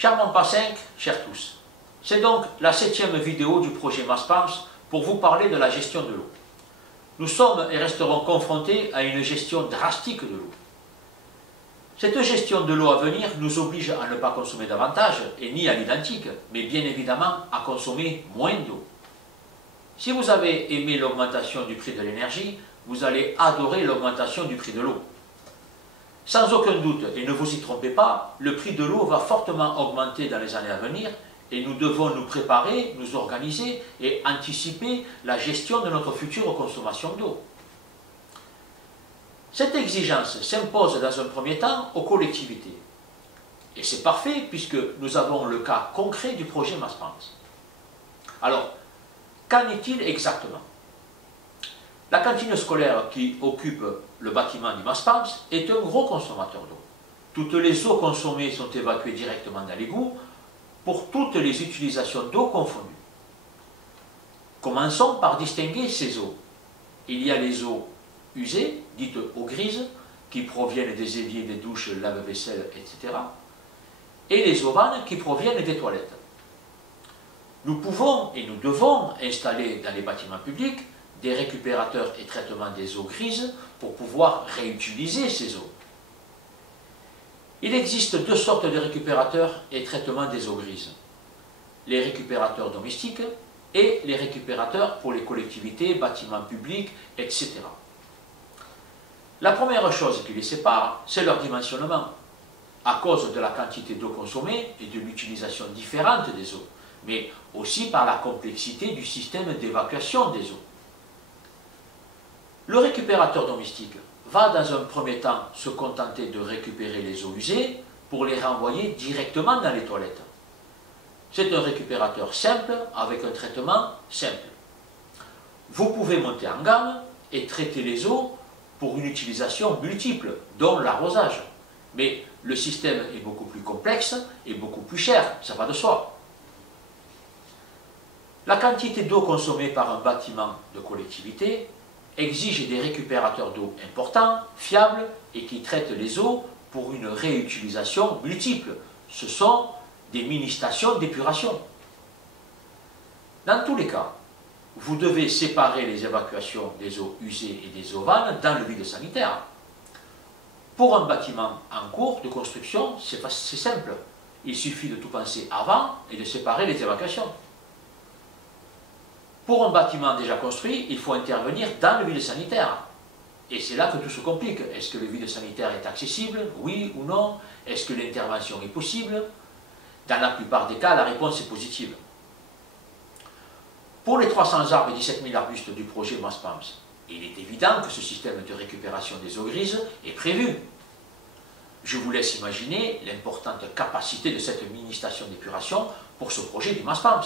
Cher Monpa 5, chers tous, c'est donc la 7e vidéo du projet Maspams pour vous parler de la gestion de l'eau. Nous sommes et resterons confrontés à une gestion drastique de l'eau. Cette gestion de l'eau à venir nous oblige à ne pas consommer davantage, et ni à l'identique, mais bien évidemment à consommer moins d'eau. Si vous avez aimé l'augmentation du prix de l'énergie, vous allez adorer l'augmentation du prix de l'eau. Sans aucun doute, et ne vous y trompez pas, le prix de l'eau va fortement augmenter dans les années à venir et nous devons nous préparer, nous organiser et anticiper la gestion de notre future consommation d'eau. Cette exigence s'impose dans un premier temps aux collectivités. Et c'est parfait puisque nous avons le cas concret du projet Maspams. Alors, qu'en est-il exactement? La cantine scolaire qui occupe le bâtiment du Maspams est un gros consommateur d'eau. Toutes les eaux consommées sont évacuées directement dans l'égout pour toutes les utilisations d'eau confondues. Commençons par distinguer ces eaux. Il y a les eaux usées, dites eaux grises, qui proviennent des éviers, des douches, lave-vaisselle, etc. et les eaux vannes qui proviennent des toilettes. Nous pouvons et nous devons installer dans les bâtiments publics des récupérateurs et traitements des eaux grises pour pouvoir réutiliser ces eaux. Il existe deux sortes de récupérateurs et traitements des eaux grises. Les récupérateurs domestiques et les récupérateurs pour les collectivités, bâtiments publics, etc. La première chose qui les sépare, c'est leur dimensionnement, à cause de la quantité d'eau consommée et de l'utilisation différente des eaux, mais aussi par la complexité du système d'évacuation des eaux. Le récupérateur domestique va dans un premier temps se contenter de récupérer les eaux usées pour les renvoyer directement dans les toilettes. C'est un récupérateur simple avec un traitement simple. Vous pouvez monter en gamme et traiter les eaux pour une utilisation multiple, dont l'arrosage. Mais le système est beaucoup plus complexe et beaucoup plus cher, ça va de soi. La quantité d'eau consommée par un bâtiment de collectivité exige des récupérateurs d'eau importants, fiables et qui traitent les eaux pour une réutilisation multiple. Ce sont des mini-stations d'épuration. Dans tous les cas, vous devez séparer les évacuations des eaux usées et des eaux vannes dans le vide sanitaire. Pour un bâtiment en cours de construction, c'est simple. Il suffit de tout penser avant et de séparer les évacuations. Pour un bâtiment déjà construit, il faut intervenir dans le vide sanitaire. Et c'est là que tout se complique. Est-ce que le vide sanitaire est accessible? Oui ou non? Est-ce que l'intervention est possible? Dans la plupart des cas, la réponse est positive. Pour les 300 arbres et 17 000 arbustes du projet Maspams, il est évident que ce système de récupération des eaux grises est prévu. Je vous laisse imaginer l'importante capacité de cette mini-station d'épuration pour ce projet du Maspams.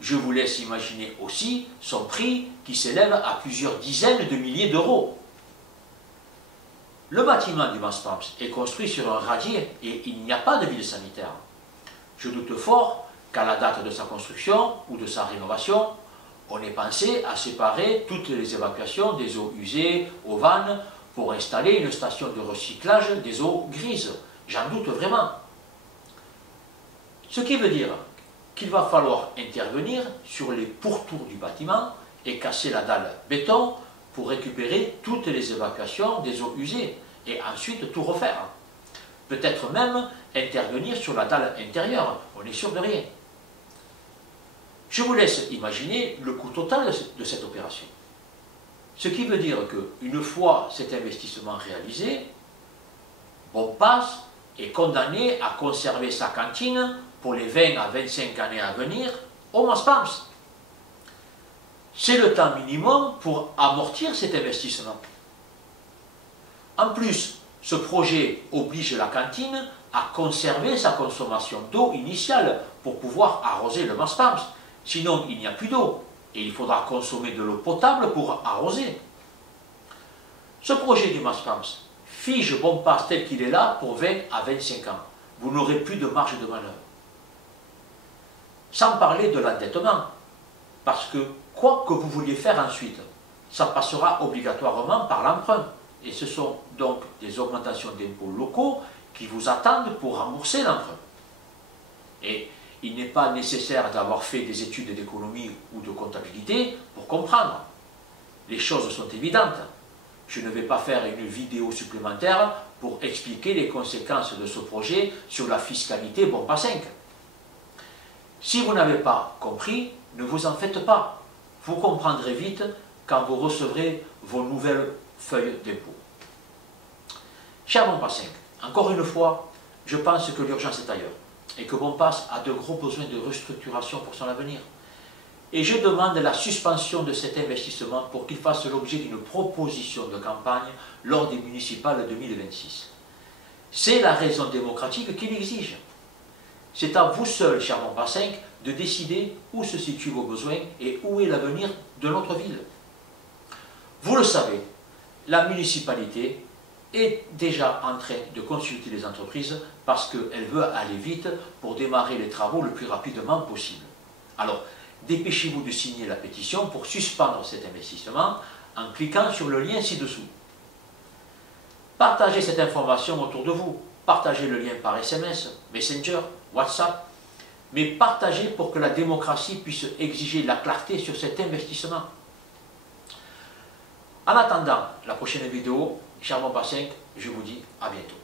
Je vous laisse imaginer aussi son prix qui s'élève à plusieurs dizaines de milliers d'euros. Le bâtiment du Maspams est construit sur un radier et il n'y a pas de vide sanitaire. Je doute fort qu'à la date de sa construction ou de sa rénovation, on ait pensé à séparer toutes les évacuations des eaux usées, eaux vannes, pour installer une station de recyclage des eaux grises. J'en doute vraiment. Ce qui veut dire qu'il va falloir intervenir sur les pourtours du bâtiment et casser la dalle béton pour récupérer toutes les évacuations des eaux usées et ensuite tout refaire. Peut-être même intervenir sur la dalle intérieure, on n'est sûr de rien. Je vous laisse imaginer le coût total de cette opération. Ce qui veut dire qu'une fois cet investissement réalisé, Bompas est condamné à conserver sa cantine pour les 20 à 25 années à venir au Maspams. C'est le temps minimum pour amortir cet investissement. En plus, ce projet oblige la cantine à conserver sa consommation d'eau initiale pour pouvoir arroser le Maspams. Sinon, il n'y a plus d'eau et il faudra consommer de l'eau potable pour arroser. Ce projet du Maspams fige Bompas tel qu'il est là pour 20 à 25 ans. Vous n'aurez plus de marge de manœuvre. Sans parler de l'endettement, parce que quoi que vous vouliez faire ensuite, ça passera obligatoirement par l'emprunt. Et ce sont donc des augmentations d'impôts locaux qui vous attendent pour rembourser l'emprunt. Et il n'est pas nécessaire d'avoir fait des études d'économie ou de comptabilité pour comprendre. Les choses sont évidentes. Je ne vais pas faire une vidéo supplémentaire pour expliquer les conséquences de ce projet sur la fiscalité Bompa 5. Si vous n'avez pas compris, ne vous en faites pas. Vous comprendrez vite quand vous recevrez vos nouvelles feuilles d'impôt. Cher Bompa 5, encore une fois, je pense que l'urgence est ailleurs et que Bompas a de gros besoins de restructuration pour son avenir. Et je demande la suspension de cet investissement pour qu'il fasse l'objet d'une proposition de campagne lors des municipales 2026. C'est la raison démocratique qui l'exige. C'est à vous seul, cher Bompa 5, de décider où se situent vos besoins et où est l'avenir de notre ville. Vous le savez, la municipalité est déjà en train de consulter les entreprises parce qu'elle veut aller vite pour démarrer les travaux le plus rapidement possible. Alors, dépêchez-vous de signer la pétition pour suspendre cet investissement en cliquant sur le lien ci-dessous. Partagez cette information autour de vous. Partagez le lien par SMS, Messenger, WhatsApp, mais partagez pour que la démocratie puisse exiger la clarté sur cet investissement. En attendant la prochaine vidéo, cher Bompa 5, je vous dis à bientôt.